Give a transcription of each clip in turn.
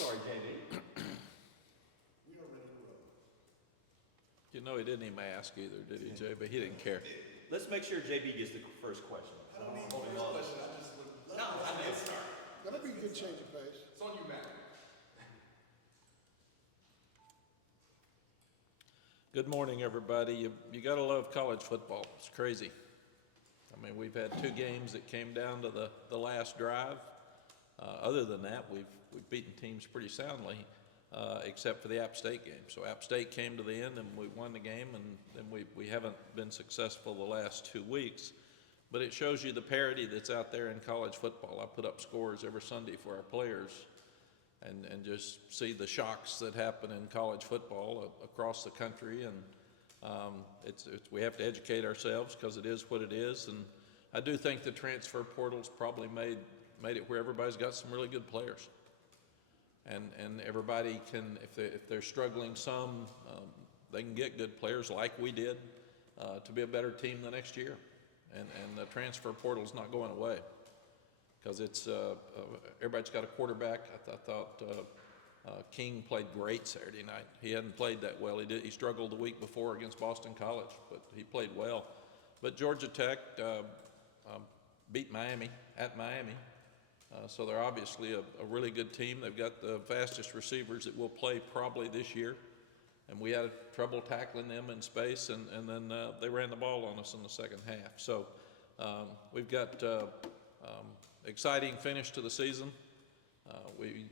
sorry, JB. We already know. You know, he didn't even ask either, did he, Jay? But he didn't care. Let's make sure JB gets the first question. I don't need the first question, I just would love to. I did start. That'll be a good change of pace. It's on you, Mack. Good morning, everybody. You got to love college football. It's crazy. I mean, we've had 2 games that came down to the last drive. Other than that, we've beaten teams pretty soundly, except for the App State game. So App State came to the end and we won the game, and then we haven't been successful the last 2 weeks. But it shows you the parity that's out there in college football. I put up scores every Sunday for our players and just see the shocks that happen in college football across the country. And we have to educate ourselves because it is what it is. And I do think the transfer portal's probably made it where everybody's got some really good players. And everybody can, if they're struggling some, they can get good players like we did to be a better team the next year. And the transfer portal's not going away because it's everybody's got a quarterback. I thought King played great Saturday night. He hadn't played that well. He struggled the week before against Boston College, but he played well. But Georgia Tech beat Miami at Miami. So they're obviously a really good team. They've got the fastest receivers that will play probably this year. And we had trouble tackling them in space, and then they ran the ball on us in the second half. So we've got exciting finish to the season.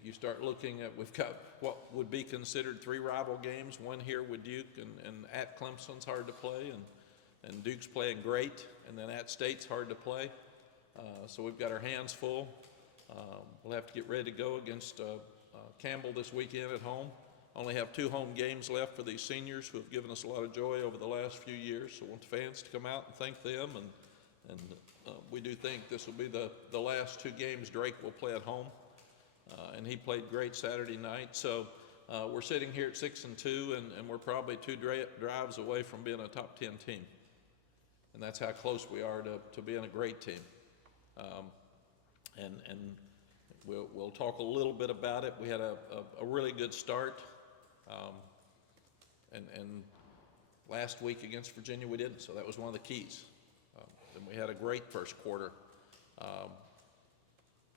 You start looking at, we've got what would be considered 3 rival games, one here with Duke, and at Clemson's hard to play, and Duke's playing great, and then at State's hard to play. So we've got our hands full. We'll have to get ready to go against Campbell this weekend at home. Only have 2 home games left for these seniors who have given us a lot of joy over the last few years. So I want the fans to come out and thank them. And we do think this will be the last 2 games Drake will play at home. And he played great Saturday night. So we're sitting here at 6-2, and we're probably 2 drives away from being a top 10 team. And that's how close we are to being a great team. And we'll talk a little bit about it. We had a really good start. And last week against Virginia we didn't, so that was one of the keys. And we had a great first quarter.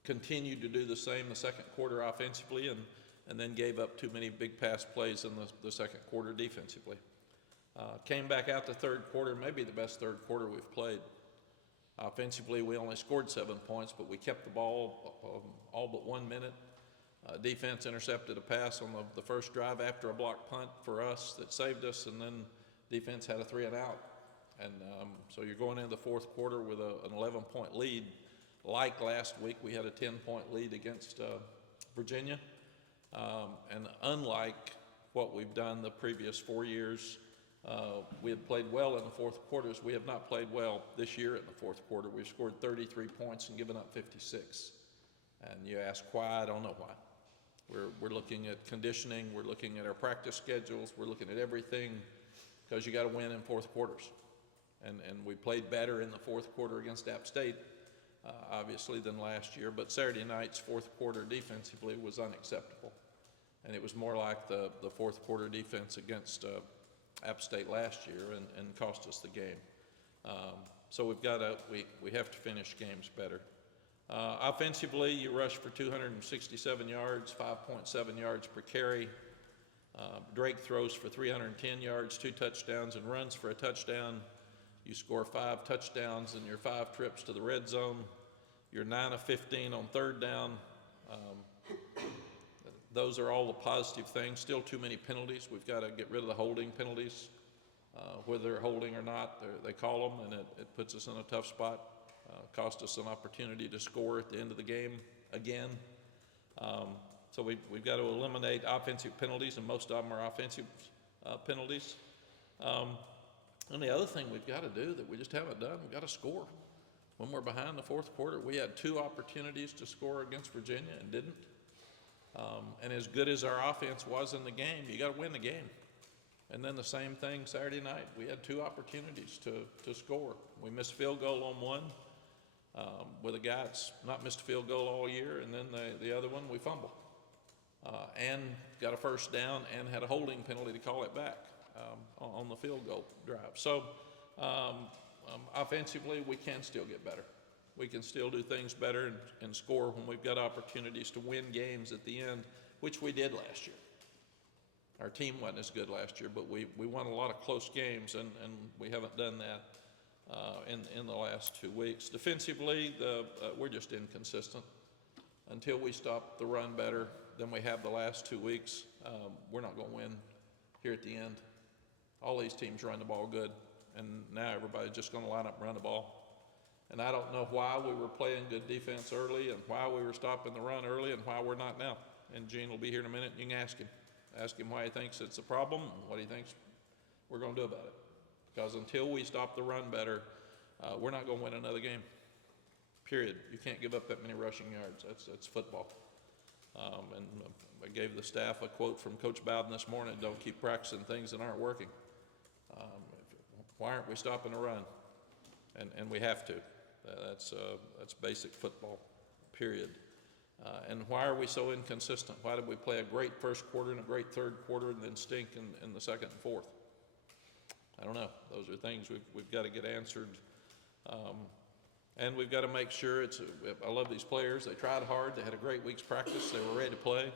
Continued to do the same the second quarter offensively, and then gave up too many big pass plays in the second quarter defensively. Came back out the third quarter, maybe the best third quarter we've played. Offensively, we only scored 7 points, but we kept the ball all but 1 minute. Defense intercepted a pass on the first drive after a block punt for us that saved us, and then defense had a 3-and-out. And so you're going into the fourth quarter with an 11-point lead. Like last week, we had a 10-point lead against Virginia. And unlike what we've done the previous 4 years, we had played well in the fourth quarters. We have not played well this year in the fourth quarter. We've scored 33 points and given up 56. And you ask why, I don't know why. We're looking at conditioning, we're looking at our practice schedules, we're looking at everything, because you got to win in fourth quarters. And we played better in the fourth quarter against App State, obviously, than last year. But Saturday night's fourth quarter defensively was unacceptable. And it was more like the fourth quarter defense against App State last year, and cost us the game. So we have to finish games better. Offensively, you rush for 267 yards, 5.7 yards per carry. Drake throws for 310 yards, 2 touchdowns, and runs for a touchdown. You score 5 touchdowns in your 5 trips to the red zone. You're 9 of 15 on third down. Those are all the positive things. Still too many penalties. We've got to get rid of the holding penalties. Whether they're holding or not, they call them, and it puts us in a tough spot. Cost us an opportunity to score at the end of the game again. So we've got to eliminate offensive penalties, and most of them are offensive penalties. And the other thing we've got to do that we just haven't done, we've got to score. When we're behind the fourth quarter, we had 2 opportunities to score against Virginia and didn't. And as good as our offense was in the game, you got to win the game. And then the same thing Saturday night. We had 2 opportunities to score. We missed a field goal on one with a guy that's not missed a field goal all year, and then the other one we fumble. and got a first down and had a holding penalty to call it back on the field goal drive. So offensively, we can still get better. We can still do things better and score when we've got opportunities to win games at the end, which we did last year. Our team wasn't as good last year, but we won a lot of close games, and we haven't done that in the last 2 weeks. Defensively, we're just inconsistent. Until we stop the run better than we have the last 2 weeks, we're not going to win here at the end. All these teams run the ball good, and now everybody's just going to line up and run the ball. And I don't know why we were playing good defense early and why we were stopping the run early and why we're not now. And Gene will be here in a minute, and you can ask him. Ask him why he thinks it's a problem and what he thinks we're going to do about it. Because until we stop the run better, we're not going to win another game. Period. You can't give up that many rushing yards. That's football. And I gave the staff a quote from Coach Bowden this morning: don't keep practicing things that aren't working. Why aren't we stopping the run? And we have to. That's basic football, period. And why are we so inconsistent? Why did we play a great first quarter and a great third quarter and then stink in the second and fourth? I don't know. Those are things we've got to get answered. And we've got to make sure I love these players. They tried hard. They had a great week's practice. They were ready to play.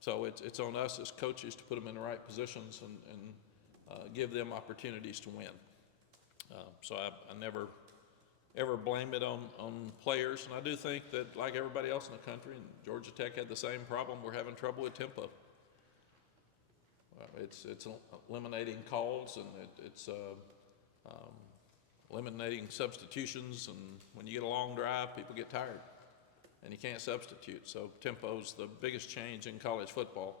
So it's on us as coaches to put them in the right positions and give them opportunities to win. So I never ever blame it on players. And I do think that, like everybody else in the country, and Georgia Tech had the same problem, we're having trouble with tempo. It's eliminating calls, and it's eliminating substitutions, and when you get a long drive, people get tired, and you can't substitute. So tempo's the biggest change in college football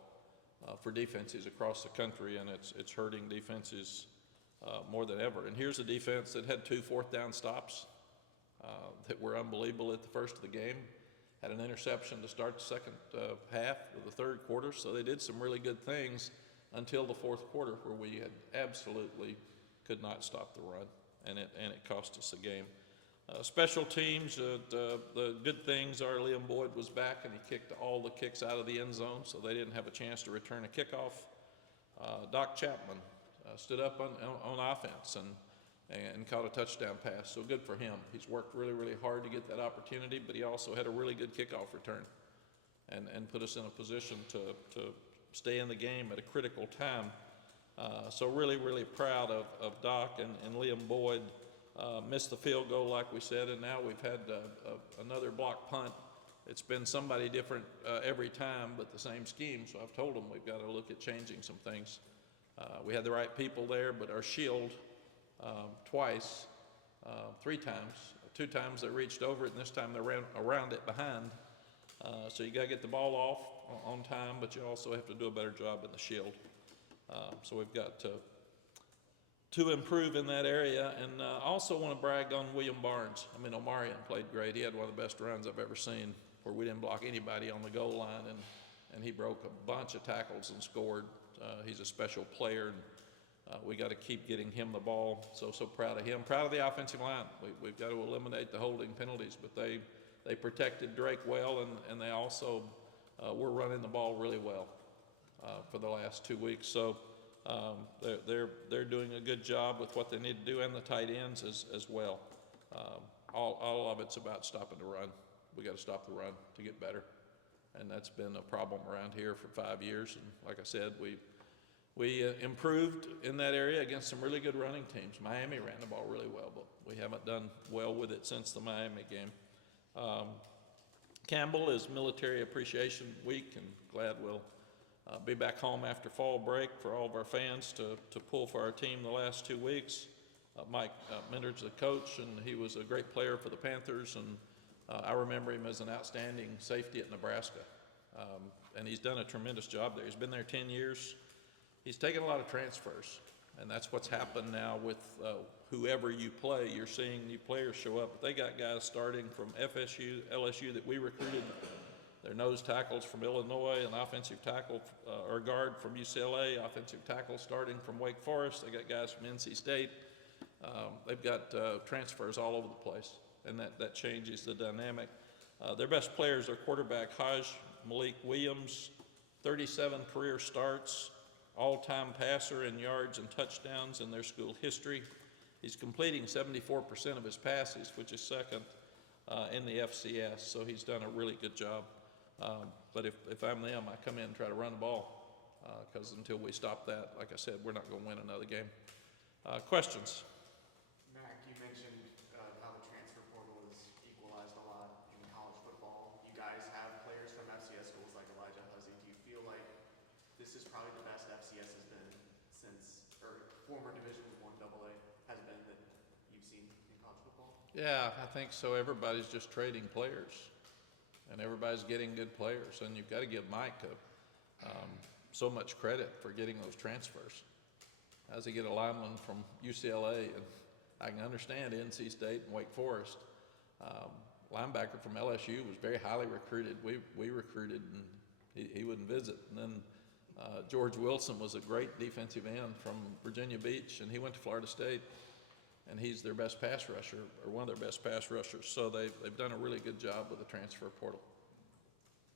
for defenses across the country, and it's hurting defenses more than ever. And here's a defense that had 2 fourth-down stops that were unbelievable at the first of the game. Had an interception to start the second half of the third quarter, so they did some really good things until the fourth quarter, where we had absolutely could not stop the run, and it cost us a game. Special teams, the good things are Liam Boyd was back, and he kicked all the kicks out of the end zone, so they didn't have a chance to return a kickoff. Doc Chapman stood up on offense and caught a touchdown pass, so good for him. He's worked really, really hard to get that opportunity, but he also had a really good kickoff return and put us in a position to stay in the game at a critical time. So really, really proud of Doc and Liam Boyd. Missed the field goal, like we said, and now we've had another block punt. It's been somebody different every time, but the same scheme, so I've told them we've got to look at changing some things. We had the right people there, but our shield twice, 3 times. 2 times they reached over it, and this time they ran around it behind. So you got to get the ball off on time, but you also have to do a better job in the shield. So we've got to improve in that area. And I also want to brag on William Barnes. I mean, Omarion played great. He had one of the best runs I've ever seen, where we didn't block anybody on the goal line, and he broke a bunch of tackles and scored. He's a special player, and we got to keep getting him the ball. So proud of him. Proud of the offensive line. We've got to eliminate the holding penalties, but they protected Drake well, and they also were running the ball really well for the last 2 weeks. So they're doing a good job with what they need to do, and the tight ends as well. All of it's about stopping the run. We got to stop the run to get better, and that's been a problem around here for 5 years. And like I said, we improved in that area against some really good running teams. Miami ran the ball really well, but we haven't done well with it since the Miami game. Campbell is Military Appreciation Week, and glad we'll be back home after fall break for all of our fans to pull for our team the last 2 weeks. Mike Minter's the coach, and he was a great player for the Panthers, and I remember him as an outstanding safety at Nebraska. And he's done a tremendous job there. He's been there 10 years. He's taken a lot of transfers, and that's what's happened now with whoever you play. You're seeing new players show up. But they got guys starting from FSU, LSU that we recruited. Their nose tackles from Illinois, an offensive tackle or guard from UCLA, offensive tackle starting from Wake Forest. They got guys from NC State. They've got transfers all over the place, and that changes the dynamic. Their best players are quarterback Haj Malik Williams, 37 career starts, all-time passer in yards and touchdowns in their school history. He's completing 74% of his passes, which is second in the FCS, so he's done a really good job. But if I'm them, I come in and try to run the ball, because until we stop that, like I said, we're not going to win another game. Questions? Mack, you mentioned how the transfer portal has equalized a lot in college football. You guys have players from FCS schools like Elijah Huzzy. Do you feel like this is probably the best FCS has been since, or former Division I AA has been that you've seen in college football? Yeah, I think so. Everybody's just trading players, and everybody's getting good players, and you've got to give Mike so much credit for getting those transfers. As he get a lineman from UCLA, and I can understand NC State and Wake Forest. Linebacker from LSU was very highly recruited. We recruited, and he wouldn't visit. And then George Wilson was a great defensive end from Virginia Beach, and he went to Florida State, and he's their best pass rusher, or one of their best pass rushers. So they've done a really good job with the transfer portal.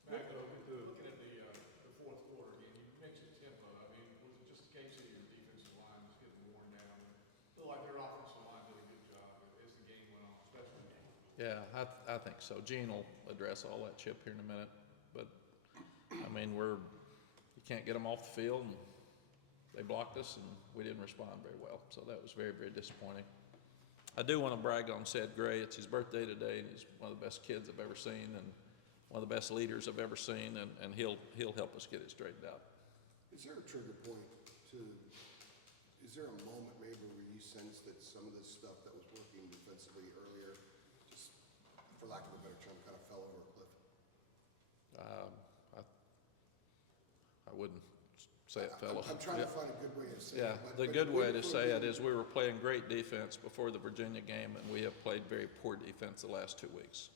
Mack, looking at the fourth quarter again, you mentioned tempo. I mean, was it just a case of your defensive line just getting worn down? I feel like their offensive line did a good job as the game went on, especially the game. Yeah, I think so. Gene will address all that, Chip, here in a minute. But, I mean, you can't get them off the field, and they blocked us, and we didn't respond very well. So that was very, very disappointing. I do want to brag on Ced Gray. It's his birthday today, and he's one of the best kids I've ever seen, and one of the best leaders I've ever seen, and he'll help us get it straightened out. Is there a trigger point is there a moment maybe where you sense that some of this stuff that was working defensively earlier, just for lack of a better term, kind of fell over a cliff? I wouldn't say it fell. I'm trying to find a good way to say it. Yeah, the good way to say it is we were playing great defense before the Virginia game, and we have played very poor defense the last 2 weeks.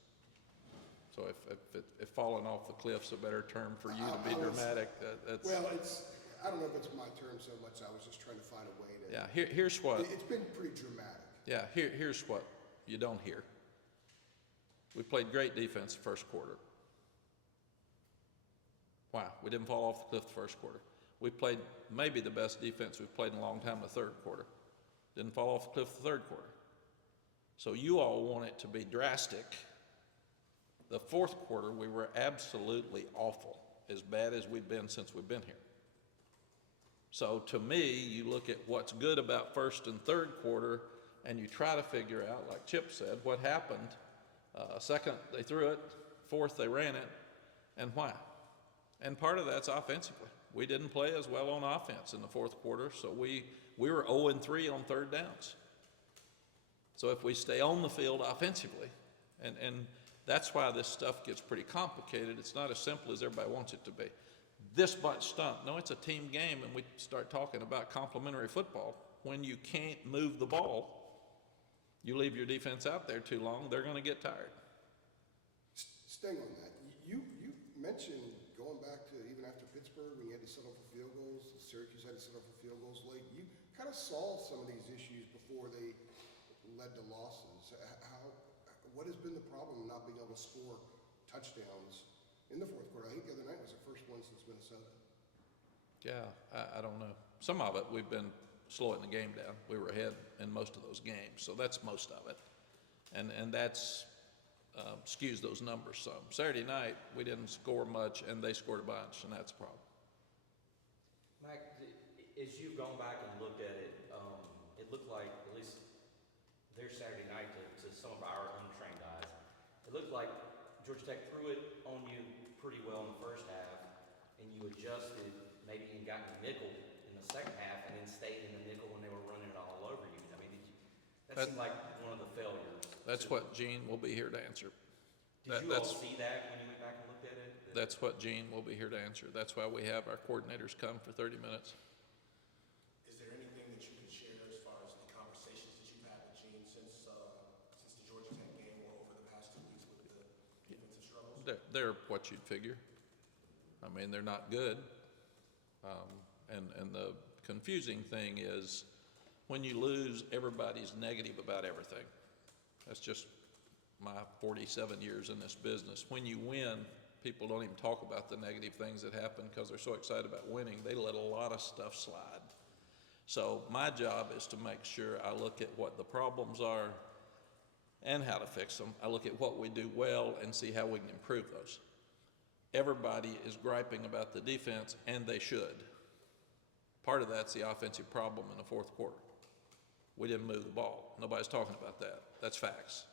So if falling off the cliff's a better term for you to be dramatic, that's... Well, I don't know if it's my term so much. I was just trying to find a way to... Yeah, here's what... It's been pretty dramatic. Yeah, here's what you don't hear. We played great defense the first quarter. Why? We didn't fall off the cliff the first quarter. We played maybe the best defense we've played in a long time in the third quarter. Didn't fall off the cliff the third quarter. So you all want it to be drastic. The fourth quarter, we were absolutely awful, as bad as we've been since we've been here. So to me, you look at what's good about first and third quarter, and you try to figure out, like Chip said, what happened. Second, they threw it. Fourth, they ran it. And why? And part of that's offensively. We didn't play as well on offense in the fourth quarter, so we were 0-3 on third downs. So if we stay on the field offensively, and that's why this stuff gets pretty complicated. It's not as simple as everybody wants it to be. This much stunt. No, it's a team game, and we start talking about complementary football. When you can't move the ball, you leave your defense out there too long, they're going to get tired. Staying on that, you mentioned going back to even after Pittsburgh when you had to settle for field goals, Syracuse had to settle for field goals late. You kind of solved some of these issues before they led to losses. What has been the problem not being able to score touchdowns in the fourth quarter? I think the other night was the first one since Minnesota. Yeah, I don't know. Some of it, we've been slowing the game down. We were ahead in most of those games, so that's most of it. And that's skews those numbers some. Saturday night, we didn't score much, and they scored a bunch, and that's a problem. Mack, as you've gone back and looked at it, it looked like, at least their Saturday night to some of our untrained eyes, it looked like Georgia Tech threw it on you pretty well in the first half, and you adjusted maybe and got in the nickel in the second half, and then stayed in the nickel when they were running it all over you. I mean, that seemed like one of the failures. That's what Gene will be here to answer. Did you all see that when you went back and looked at it? That's what Gene will be here to answer. That's why we have our coordinators come for 30 minutes. Is there anything that you can share as far as the conversations that you've had with Gene since the Georgia Tech game or over the past 2 weeks with the defensive struggles? They're what you'd figure. I mean, they're not good. And the confusing thing is when you lose, everybody's negative about everything. That's just my 47 years in this business. When you win, people don't even talk about the negative things that happen because they're so excited about winning. They let a lot of stuff slide. So my job is to make sure I look at what the problems are and how to fix them. I look at what we do well and see how we can improve those. Everybody is griping about the defense, and they should. Part of that's the offensive problem in the fourth quarter. We didn't move the ball. Nobody's talking about that. That's facts.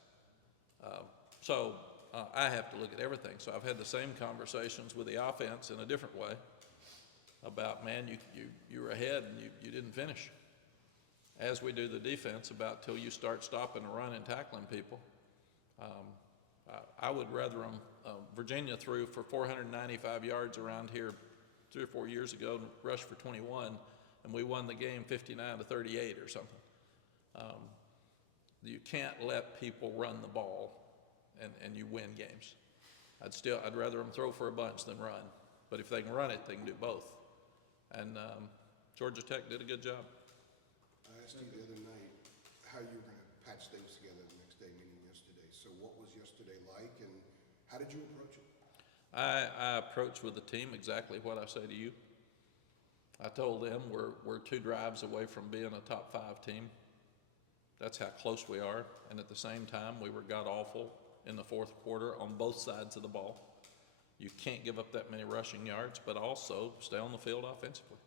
So I have to look at everything. So I've had the same conversations with the offense in a different way about, man, you were ahead and you didn't finish. As we do the defense, about till you start stopping the run and tackling people. I would rather them, Virginia threw for 495 yards around here 3 or 4 years ago and rushed for 21, and we won the game 59-38 or something. You can't let people run the ball and you win games. I'd rather them throw for a bunch than run. But if they can run it, they can do both. And Georgia Tech did a good job. I asked you the other night how you were going to patch things together the next day, meaning yesterday. So what was yesterday like, and how did you approach it? I approached with the team exactly what I say to you. I told them we're 2 drives away from being a top 5 team. That's how close we are. And at the same time, we were god-awful in the fourth quarter on both sides of the ball. You can't give up that many rushing yards, but also stay on the field offensively.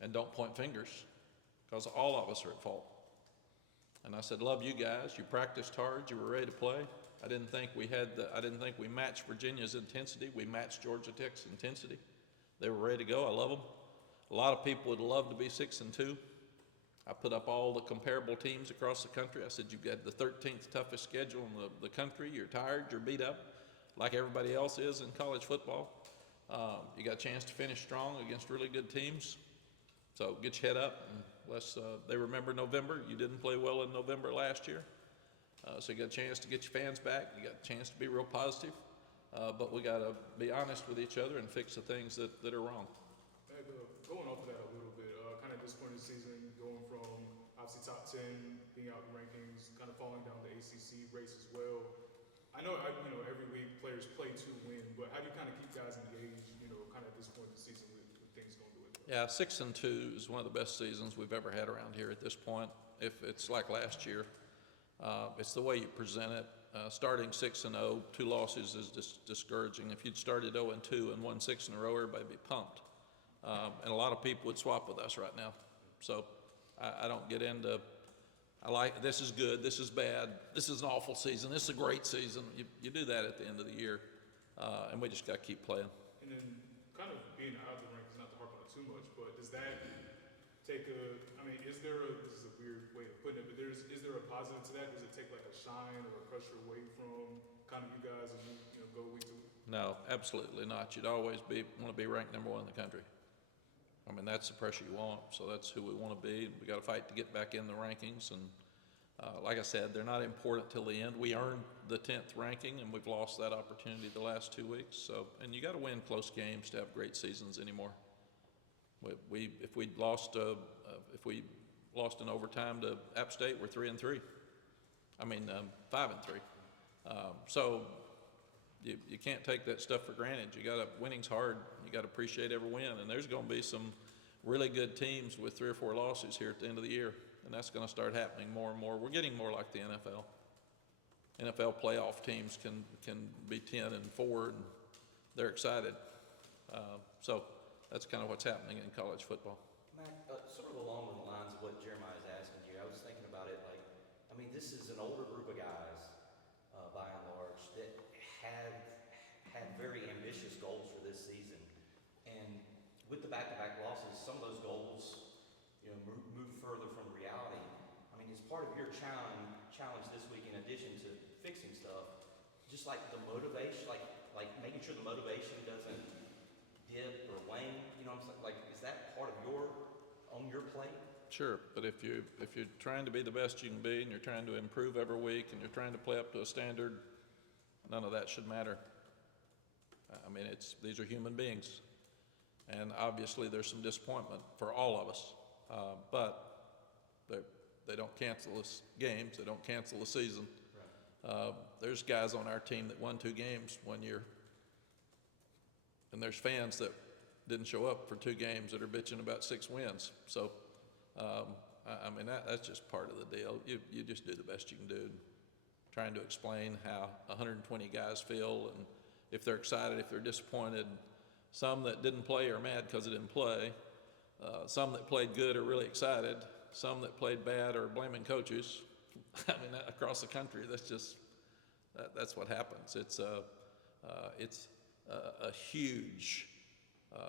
And don't point fingers, because all of us are at fault. And I said, love you guys. You practiced hard. You were ready to play. I didn't think we matched Virginia's intensity. We matched Georgia Tech's intensity. They were ready to go. I love them. A lot of people would love to be 6-2. I put up all the comparable teams across the country. I said, you've got the 13th toughest schedule in the country. You're tired. You're beat up, like everybody else is in college football. You got a chance to finish strong against really good teams. So get your head up, and they remember November. You didn't play well in November last year. So you got a chance to get your fans back. You got a chance to be real positive. But we got to be honest with each other and fix the things that are wrong. Going off of that a little bit, kind of at this point in the season, going from obviously top 10, being out in the rankings, kind of falling down the ACC race as well. I know, every week players play to win, but how do you kind of keep guys engaged, kind of at this point in the season with things going the way they are? Yeah, 6-2 is one of the best seasons we've ever had around here at this point. If it's like last year, it's the way you present it. Starting 6-0, 2 losses is discouraging. If you'd started 0-2 and won 6 in a row, everybody'd be pumped. And a lot of people would swap with us right now. So I don't get into, this is good, this is bad, this is an awful season, this is a great season. You do that at the end of the year, and we just got to keep playing. And then kind of being out of the rankings, not to harp on it too much, but does that take this is a weird way of putting it, but is there a positive to that? Does it take like a shine or a pressure away from kind of you guys as you go week to week? No, absolutely not. You'd always want to be ranked number 1 in the country. That's the pressure you want, so that's who we want to be. We got to fight to get back in the rankings, and like I said, they're not important till the end. We earned the 10th ranking, and we've lost that opportunity the last 2 weeks. So, and you got to win close games to have great seasons anymore. If we lost in overtime to App State, we're 3-3. 5-3. So you can't take that stuff for granted. Winning's hard. You got to appreciate every win. And there's going to be some really good teams with 3 or 4 losses here at the end of the year, and that's going to start happening more and more. We're getting more like the NFL. NFL playoff teams can be 10-4, and they're excited. So that's kind of what's happening in college football. Mack, sort of along the lines of what Jeremiah is asking you, I was thinking about it this is an older group of guys, by and large, that had very ambitious goals for this season. And with the back-to-back losses, some of those goals, move further from reality. As part of your challenge this week, in addition to fixing stuff, just like the motivation, like making sure the motivation doesn't dip or wane, is that part of on your plate? Sure, but if you're trying to be the best you can be, and you're trying to improve every week, and you're trying to play up to a standard, none of that should matter. These are human beings, and obviously there's some disappointment for all of us, but they don't cancel games, they don't cancel the season. Right. There's guys on our team that won 2 games one year, and there's fans that didn't show up for 2 games that are bitching about 6 wins. So, I mean, that's just part of the deal. You just do the best you can do, trying to explain how 120 guys feel, and if they're excited, if they're disappointed. Some that didn't play are mad because they didn't play. Some that played good are really excited. Some that played bad are blaming coaches. I mean, across the country, that's what happens. It's a huge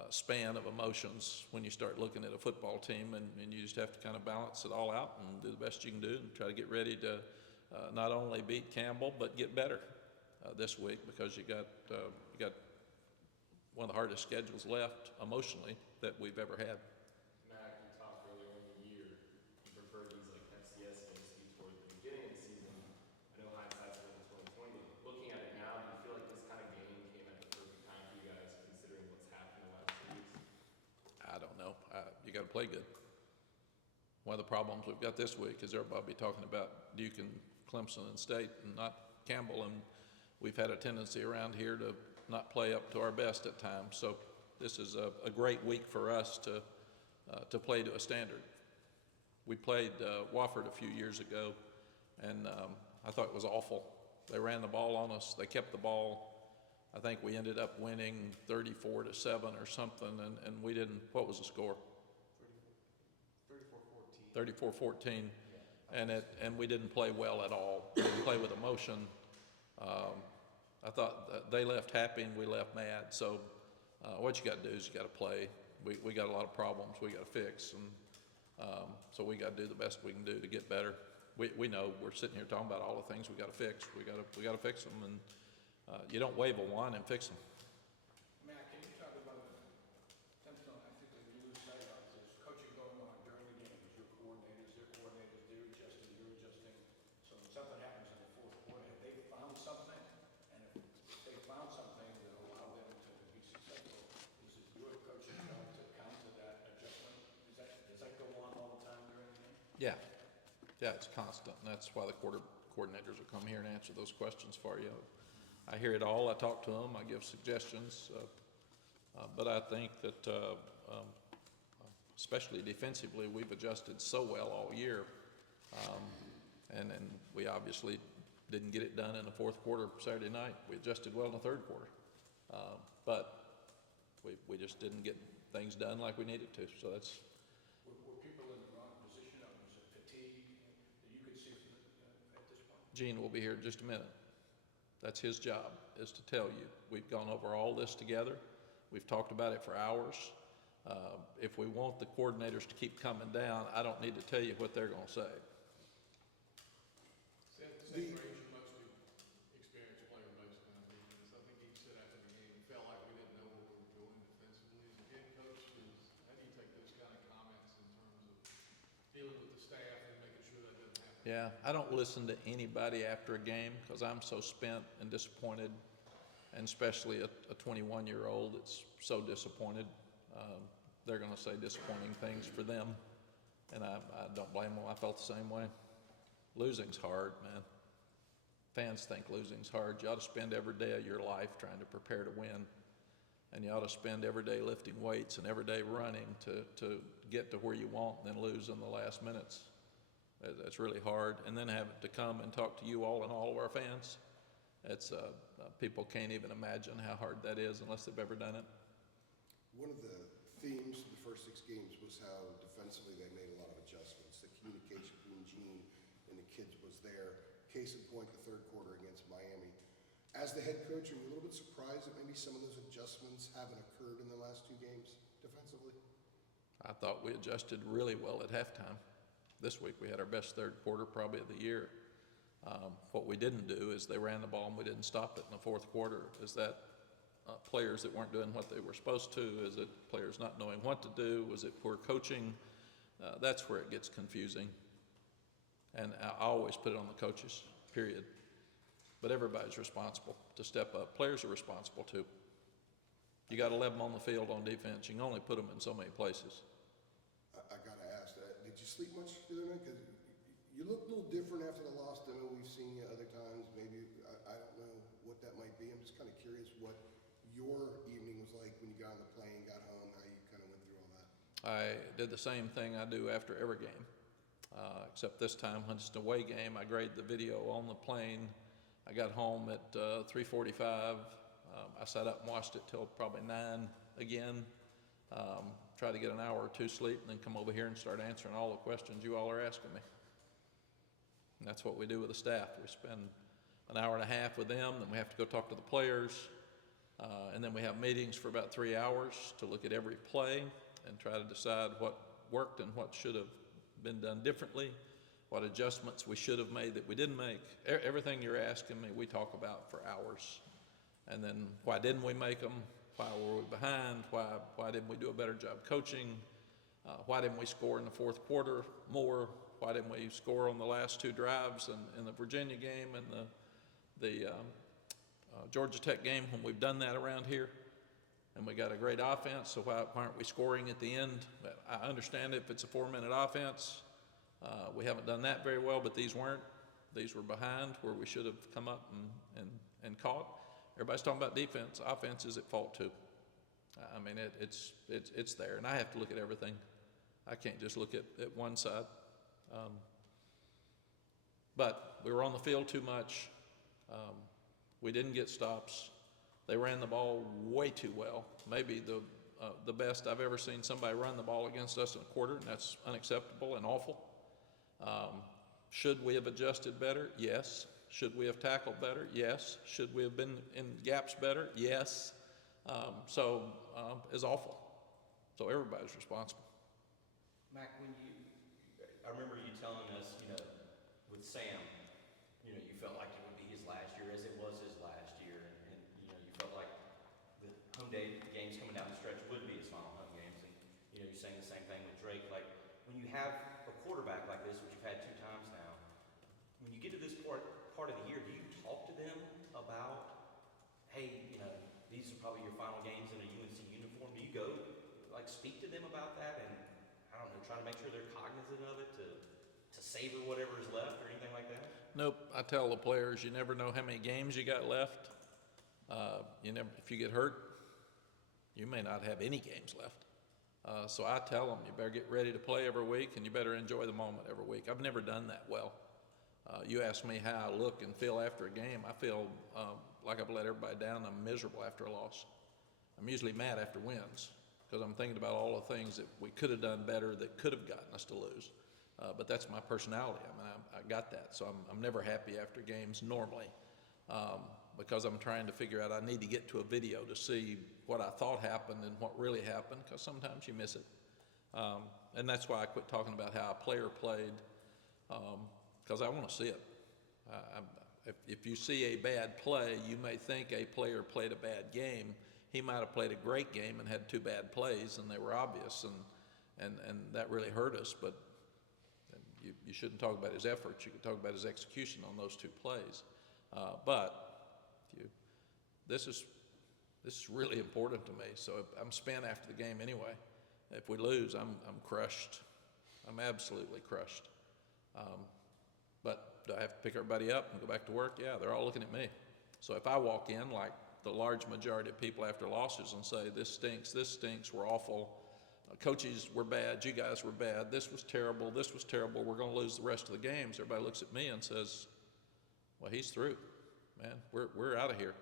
span of emotions when you start looking at a football team, and you just have to kind of balance it all out and do the best you can do and try to get ready to not only beat Campbell but get better this week, because you got one of the hardest schedules left emotionally that we've ever had. Mack, you talked earlier in the year, you prefer these like FCS games to be toward the beginning of the season. I know hindsight's 2020, but looking at it now, do you feel like this kind of game came at the perfect time for you guys, considering what's happened in the last 2 weeks? I don't know. You got to play good. One of the problems we've got this week is everybody be talking about Duke and Clemson and State and not Campbell, and we've had a tendency around here to not play up to our best at times. So this is a great week for us to play to a standard. We played Wofford a few years ago, and I thought it was awful. They ran the ball on us. They kept the ball. I think we ended up winning 34-7 or something, and we didn't. What was the score? 34-14. And we didn't play well at all. We didn't play with emotion. I thought that they left happy and we left mad. So what you got to do is you got to play. We got a lot of problems we got to fix, and so we got to do the best we can do to get better. We know we're sitting here talking about all the things we got to fix. We got to fix them, and you don't wave a wand and fix them. Matt, can you talk about the tempting, I think that you lose sight of, there's coaching going on during the games, your coordinators, their coordinators, they're adjusting, you're adjusting. So when something happens in the fourth quarter, have they found something? And if they found something that allow them to be successful, is it your coaching job to counter that adjustment? Does that go on all the time during the game? Yeah, it's constant, and that's why the coordinators will come here and answer those questions for you. I hear it all. I talk to them. I give suggestions, but I think that especially defensively, we've adjusted so well all year, and we obviously didn't get it done in the fourth quarter Saturday night. We adjusted well in the third quarter, but we just didn't get things done like we needed to. So that's. Were people in the wrong position, or was it fatigue that you could see at this point? Gene will be here in just a minute. That's his job, is to tell you. We've gone over all this together. We've talked about it for hours. If we want the coordinators to keep coming down, I don't need to tell you what they're going to say. Seth Granger must be experienced player based on defense. I think he said after the game, he felt like we didn't know what we were doing defensively as a head coach. How do you take those kind of comments in terms of dealing with the staff and making sure that doesn't happen? Yeah, I don't listen to anybody after a game because I'm so spent and disappointed, and especially a 21-year-old that's so disappointed. They're going to say disappointing things for them, and I don't blame them. I felt the same way. Losing's hard, man. Fans think losing's hard. You ought to spend every day of your life trying to prepare to win, and you ought to spend every day lifting weights and every day running to get to where you want and then lose in the last minutes. That's really hard. And then have to come and talk to you all and all of our fans. It's people can't even imagine how hard that is unless they've ever done it. One of the themes of the first 6 games was how defensively they made a lot of adjustments. The communication between Gene and the kids was there. Case in point, the third quarter against Miami. As the head coach, are you a little bit surprised that maybe some of those adjustments haven't occurred in the last 2 games defensively? I thought we adjusted really well at halftime. This week we had our best third quarter probably of the year. What we didn't do is they ran the ball and we didn't stop it in the fourth quarter. Is that players that weren't doing what they were supposed to? Is it players not knowing what to do? Was it poor coaching? That's where it gets confusing. And I always put it on the coaches, period. But everybody's responsible to step up. Players are responsible too. You got 11 on the field on defense. You can only put them in so many places. I got to ask, did you sleep much the other night? Because you look a little different after the loss. I know we've seen you other times. Maybe, I don't know what that might be. I'm just kind of curious what your evening was like when you got on the plane, got home, how you kind of went through all that. I did the same thing I do after every game, except this time when it's an away game, I grade the video on the plane. I got home at 3:45. I sat up and watched it till probably 9 again. Try to get an hour or two sleep, and then come over here and start answering all the questions you all are asking me. And that's what we do with the staff. We spend an hour and a half with them, then we have to go talk to the players, and then we have meetings for about 3 hours to look at every play and try to decide what worked and what should have been done differently, what adjustments we should have made that we didn't make. Everything you're asking me, we talk about for hours. And then why didn't we make them? Why were we behind? Why didn't we do a better job coaching? Why didn't we score in the fourth quarter more? Why didn't we score on the last 2 drives in the Virginia game and the Georgia Tech game when we've done that around here? And we got a great offense, so why aren't we scoring at the end? I understand if it's a 4-minute offense. We haven't done that very well, but these weren't. These were behind where we should have come up and caught. Everybody's talking about defense. Offense is at fault too. I mean, it's there, and I have to look at everything. I can't just look at one side. But we were on the field too much. We didn't get stops. They ran the ball way too well. Maybe the best I've ever seen somebody run the ball against us in a quarter, and that's unacceptable and awful. Should we have adjusted better? Yes. Should we have tackled better? Yes. Should we have been in gaps better? Yes. It's awful. So everybody's responsible. Mack, I remember you telling us, with Sam, you felt like it would be his last year, as it was his last year, and you felt like the home day games coming down the stretch would be his final home games, and you're saying the same thing with Drake. Like, when you have a quarterback like this, which you've had 2 times now, when you get to this part of the year, do you talk to them about, hey, these are probably your final games in a UNC uniform? Do you go, speak to them about that and, I don't know, try to make sure they're cognizant of it to savor whatever is left or anything like that? Nope. I tell the players, you never know how many games you got left. If you get hurt, you may not have any games left. So I tell them, you better get ready to play every week, and you better enjoy the moment every week. I've never done that well. You ask me how I look and feel after a game, I feel like I've let everybody down. I'm miserable after a loss. I'm usually mad after wins because I'm thinking about all the things that we could have done better that could have gotten us to lose. But that's my personality. I mean, I got that. So I'm never happy after games normally because I'm trying to figure out, I need to get to a video to see what I thought happened and what really happened, because sometimes you miss it. And that's why I quit talking about how a player played, because I want to see it. If you see a bad play, you may think a player played a bad game. He might have played a great game and had 2 bad plays, and they were obvious, and that really hurt us. But you shouldn't talk about his efforts. You can talk about his execution on those 2 plays. This is really important to me. So I'm spent after the game anyway. If we lose, I'm crushed. I'm absolutely crushed. But do I have to pick everybody up and go back to work? Yeah, they're all looking at me. So if I walk in like the large majority of people after losses and say, this stinks, we're awful, coaches were bad, you guys were bad, this was terrible, we're going to lose the rest of the games, everybody looks at me and says, well, he's through, man, we're out of here.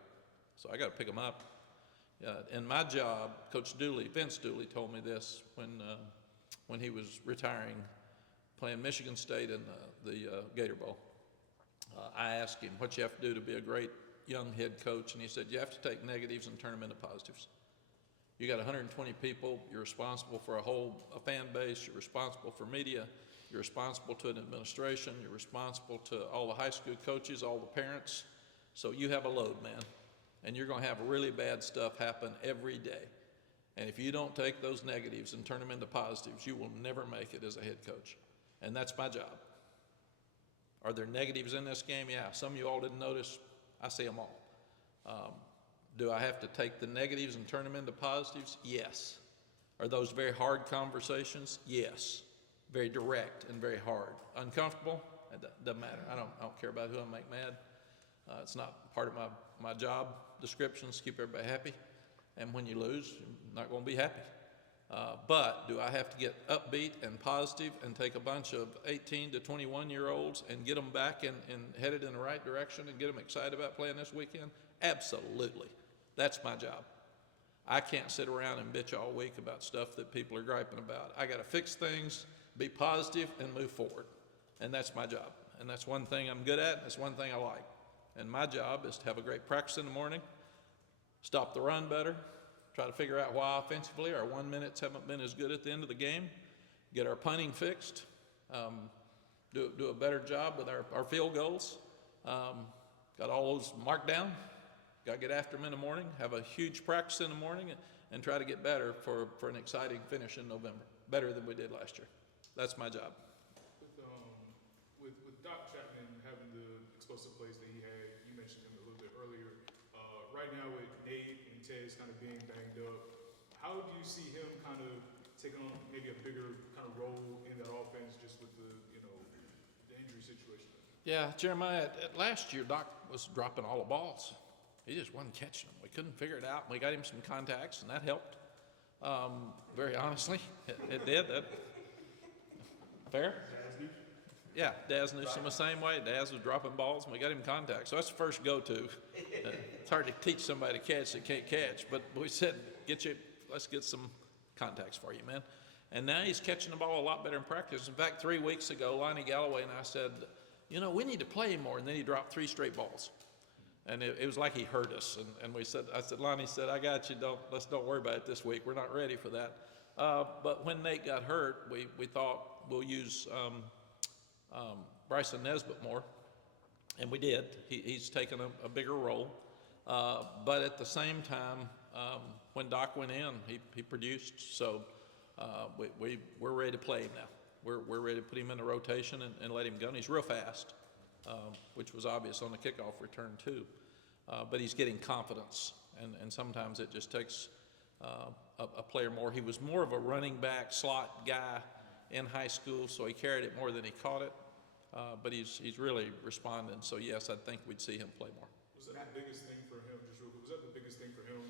So I got to pick them up. In my job, Coach Dooley, Vince Dooley, told me this when he was retiring, playing Michigan State in the Gator Bowl. I asked him what you have to do to be a great young head coach, and he said, you have to take negatives and turn them into positives. You got 120 people, you're responsible for a fan base, you're responsible for media, you're responsible to an administration, you're responsible to all the high school coaches, all the parents. So you have a load, man, and you're gonna have really bad stuff happen every day. And if you don't take those negatives and turn them into positives, you will never make it as a head coach. And that's my job. Are there negatives in this game? Yeah, some of you all didn't notice. I see them all. Do I have to take the negatives and turn them into positives? Yes. Are those very hard conversations? Yes. Very direct and very hard. Uncomfortable? It doesn't matter. I don't care about who I make mad. It's not part of my job descriptions to keep everybody happy. And when you lose, you're not going to be happy. But do I have to get upbeat and positive and take a bunch of 18 to 21-year-olds and get them back and headed in the right direction and get them excited about playing this weekend? Absolutely. That's my job. I can't sit around and bitch all week about stuff that people are griping about. I got to fix things, be positive, and move forward. And that's my job. And that's one thing I'm good at, and that's one thing I like. And my job is to have a great practice in the morning, stop the run better, try to figure out why offensively our 1 minutes haven't been as good at the end of the game, get our punting fixed, do a better job with our field goals, got all those marked down, got to get after them in the morning, have a huge practice in the morning, and try to get better for an exciting finish in November, better than we did last year. That's my job. With Doc Chapman having the explosive plays that he had, you mentioned him a little bit earlier. Right now with Nate and Tez kind of being banged up, how do you see him kind of taking on maybe a bigger kind of role in that offense just with the injury situation? Yeah, Jeremiah, last year Doc was dropping all the balls. He just wasn't catching them. We couldn't figure it out. We got him some contacts, and that helped. Very honestly, it did. Fair? Yeah, Daz knew some the same way. Daz was dropping balls, and we got him contact. So that's the first go-to. It's hard to teach somebody to catch that can't catch, but we said, let's get some contacts for you, man. And now he's catching the ball a lot better in practice. In fact, 3 weeks ago, Lonnie Galloway and I said, we need to play him more. And then he dropped 3 straight balls. And it was like he hurt us. And I said, Lonnie said, I got you. Don't worry about it this week. We're not ready for that. But when Nate got hurt, we thought we'll use Bryson Nesbitt more, and we did. He's taken a bigger role, but at the same time, when Doc went in, he produced. So we're ready to play him now. We're ready to put him in the rotation and let him go. And he's real fast, which was obvious on the kickoff return too. But he's getting confidence, and sometimes it just takes a player more. He was more of a running back slot guy in high school, so he carried it more than he caught it. But he's really responding. So yes, I think we'd see him play more. Was that the biggest thing for him? Just real quick, was that the biggest thing for him?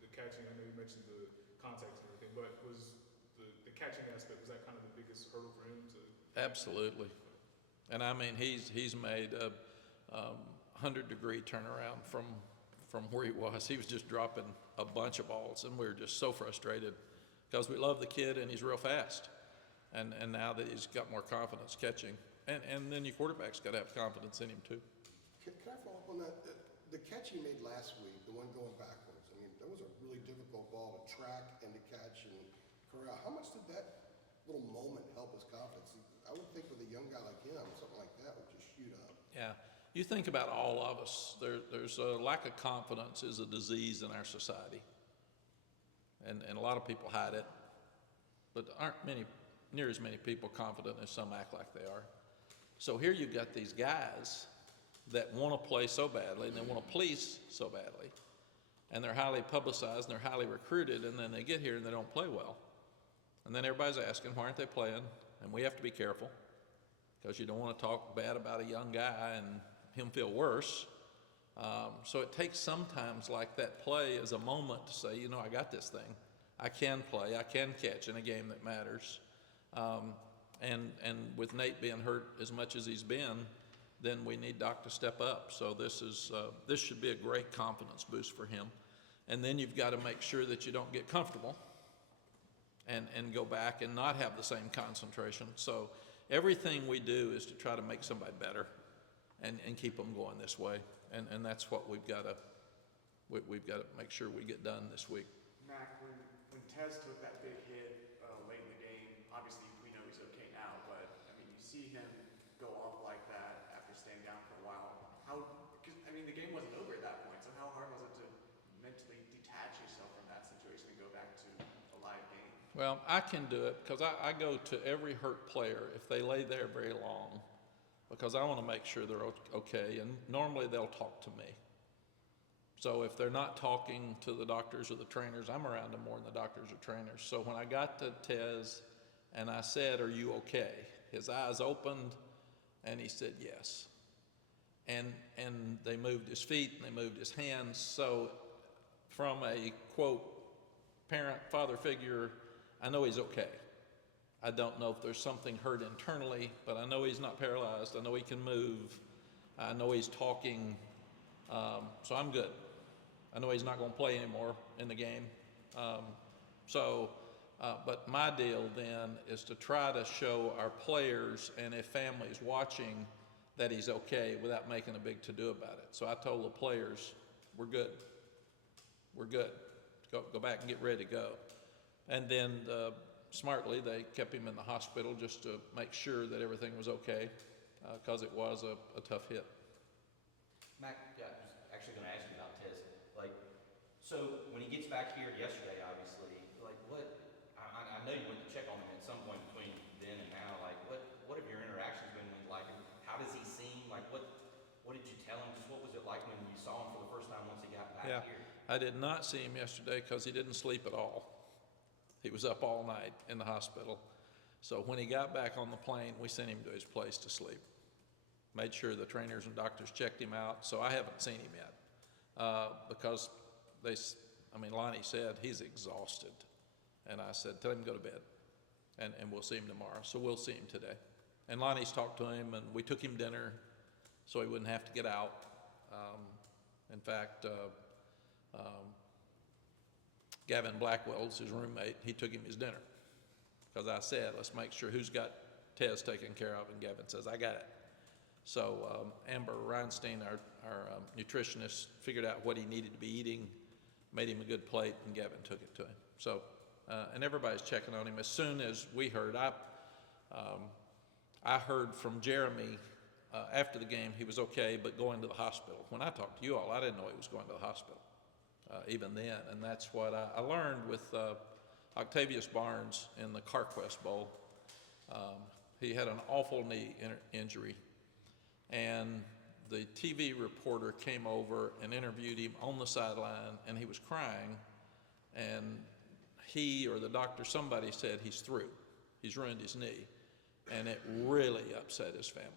The catching. I know you mentioned the contacts and everything, but was the catching aspect, was that kind of the biggest hurdle for him to? Absolutely. And I mean, he's made a 100-degree turnaround from where he was. He was just dropping a bunch of balls, and we were just so frustrated because we love the kid and he's real fast. And now that he's got more confidence catching, and then your quarterback's got to have confidence in him too. Can I follow up on that? The catch he made last week, the one going backwards, I mean, that was a really difficult ball to track and to catch and corral. How much did that little moment help his confidence? I would think with a young guy like him, something like that would just shoot up. Yeah. You think about all of us. There's a lack of confidence is a disease in our society. And a lot of people hide it, but aren't near as many people confident as some act like they are. So here you've got these guys that want to play so badly and they want to please so badly, and they're highly publicized and they're highly recruited, and then they get here and they don't play well. And then everybody's asking, why aren't they playing? And we have to be careful because you don't want to talk bad about a young guy and him feel worse. So it takes sometimes like that play as a moment to say, I got this thing. I can play, I can catch in a game that matters. And with Nate being hurt as much as he's been, then we need Doc to step up. So this should be a great confidence boost for him. And then you've got to make sure that you don't get comfortable and go back and not have the same concentration. So everything we do is to try to make somebody better and keep them going this way. And that's what we've got to make sure we get done this week. Mack, when Tez took that big hit late in the game, obviously we know he's okay now, but you see him go off like that after staying down for a while. Because the game wasn't over at that point, so how hard was it to mentally detach yourself from that situation and go back to a live game? Well, I can do it because I go to every hurt player if they lay there very long, because I want to make sure they're okay, and normally they'll talk to me. So if they're not talking to the doctors or the trainers, I'm around them more than the doctors or trainers. So when I got to Tez and I said, "Are you okay?" his eyes opened and he said yes. And they moved his feet and they moved his hands. So from a, quote, parent, father figure, I know he's okay. I don't know if there's something hurt internally, but I know he's not paralyzed. I know he can move. I know he's talking, so I'm good. I know he's not going to play anymore in the game. But my deal then is to try to show our players and if families watching that he's okay without making a big to-do about it. So I told the players, we're good. We're good. Go back and get ready to go. And then smartly, they kept him in the hospital just to make sure that everything was okay, because it was a tough hit. Mac, yeah, I was actually going to ask you about Tez. Like, so when he gets back here yesterday, obviously, like I know you went to check on him at some point between then and now. Like, what have your interactions been like? How does he seem? Like, what did you tell him? Just what was it like when you saw him for the first time once he got back here? I did not see him yesterday because he didn't sleep at all. He was up all night in the hospital. So when he got back on the plane, we sent him to his place to sleep. Made sure the trainers and doctors checked him out. So I haven't seen him yet because Lonnie said he's exhausted. And I said, tell him to go to bed and we'll see him tomorrow. So we'll see him today. And Lonnie's talked to him and we took him dinner so he wouldn't have to get out. In fact, Gavin Blackwell's his roommate. He took him his dinner because I said, let's make sure who's got Tez taken care of, and Gavin says, I got it. So Amber Reinstein, our nutritionist, figured out what he needed to be eating, made him a good plate, and Gavin took it to him. So, and everybody's checking on him. As soon as we heard, I heard from Jeremy after the game he was okay, but going to the hospital. When I talked to you all, I didn't know he was going to the hospital. Even then, and that's what I learned with Octavius Barnes in the CarQuest Bowl. He had an awful knee injury, and the TV reporter came over and interviewed him on the sideline, and he was crying, and he or the doctor, somebody said he's through. He's ruined his knee, and it really upset his family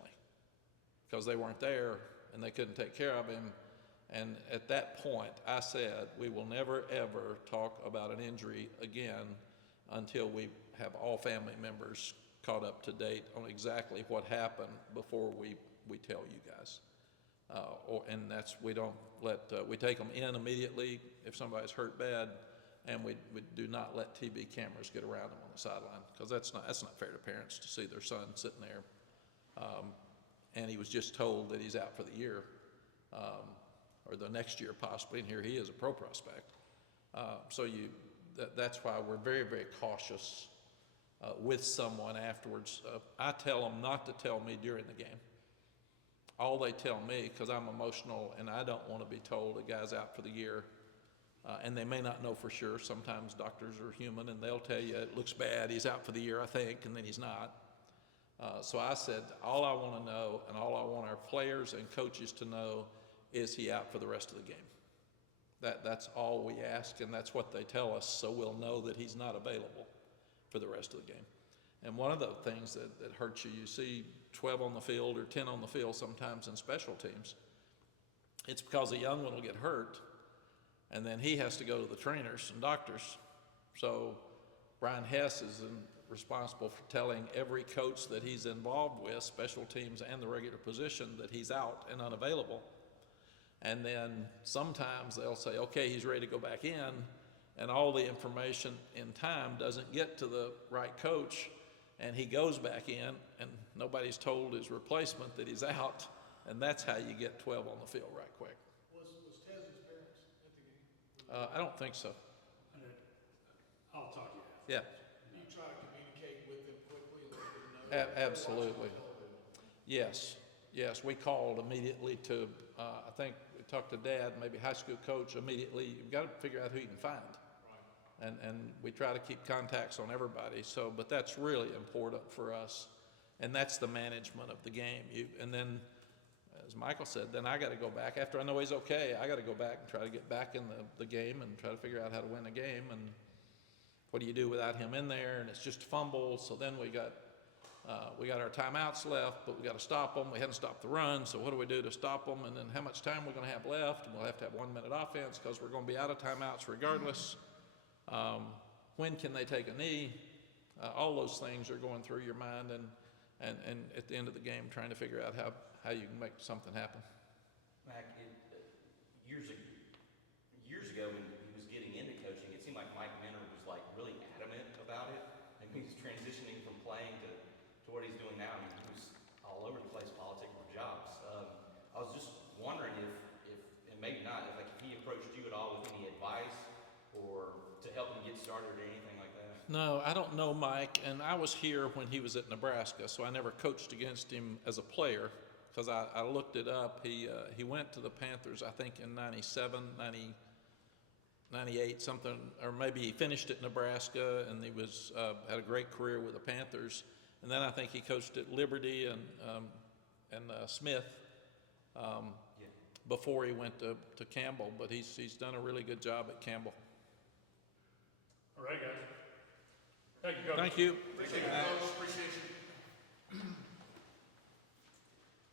because they weren't there and they couldn't take care of him. And at that point, I said, we will never, ever talk about an injury again until we have all family members caught up to date on exactly what happened before we tell you guys. And that's, we don't let, we take them in immediately if somebody's hurt bad, and we do not let TV cameras get around them on the sideline, because that's not fair to parents to see their son sitting there. And he was just told that he's out for the year. Or the next year possibly, and here he is a pro prospect. That's why we're very, very cautious with someone afterwards. I tell them not to tell me during the game. All they tell me, because I'm emotional and I don't want to be told a guy's out for the year, and they may not know for sure. Sometimes doctors are human and they'll tell you it looks bad, he's out for the year, I think, and then he's not. So I said, all I want to know and all I want our players and coaches to know is he out for the rest of the game. That's all we ask, and that's what they tell us, so we'll know that he's not available for the rest of the game. And one of the things that hurts you, you see 12 on the field or 10 on the field sometimes in special teams. It's because a young one will get hurt, and then he has to go to the trainers and doctors. So Brian Hess is responsible for telling every coach that he's involved with, special teams and the regular position, that he's out and unavailable. And then sometimes they'll say, okay, he's ready to go back in, and all the information in time doesn't get to the right coach, and he goes back in, and nobody's told his replacement that he's out, and that's how you get 12 on the field right quick. Was Tez's parents at the game? I don't think so. I'll talk to you after. Yeah, You try to communicate with them quickly and let them know. absolutely. Yes, we called immediately to, I think we talked to Dad, maybe high school coach immediately. You've got to figure out who you can find. Right. And we try to keep contacts on everybody. So, but that's really important for us. And that's the management of the game. And then, as Michael said, then I got to go back. After I know he's okay, I got to go back and try to get back in the game and try to figure out how to win the game. And what do you do without him in there? And it's just a fumble. So then we got We got our timeouts left, but we got to stop them. We hadn't stopped the run, so what do we do to stop them? And then how much time we're going to have left? And we'll have to have 1 minute offense because we're going to be out of timeouts regardless. When can they take a knee? All those things are going through your mind, and at the end of the game, trying to figure out how you can make something happen. Mack, years ago when he was getting into coaching, it seemed like Mike Minner was like really adamant about it, and he's transitioning from playing to what he's doing now. I mean, he was all over the place politicking for jobs. I was just wondering if and maybe not, if he approached you at all with any advice or to help him get started or anything like that. No, I don't know Mike, and I was here when he was at Nebraska, so I never coached against him as a player because I looked it up. He went to the Panthers, I think, in 97, 98, something, or maybe he finished at Nebraska, and he was had a great career with the Panthers. And then I think he coached at Liberty and Smith before he went to Campbell, but he's done a really good job at Campbell. All right, guys. Thank you, Coach. Thank you. Appreciate it.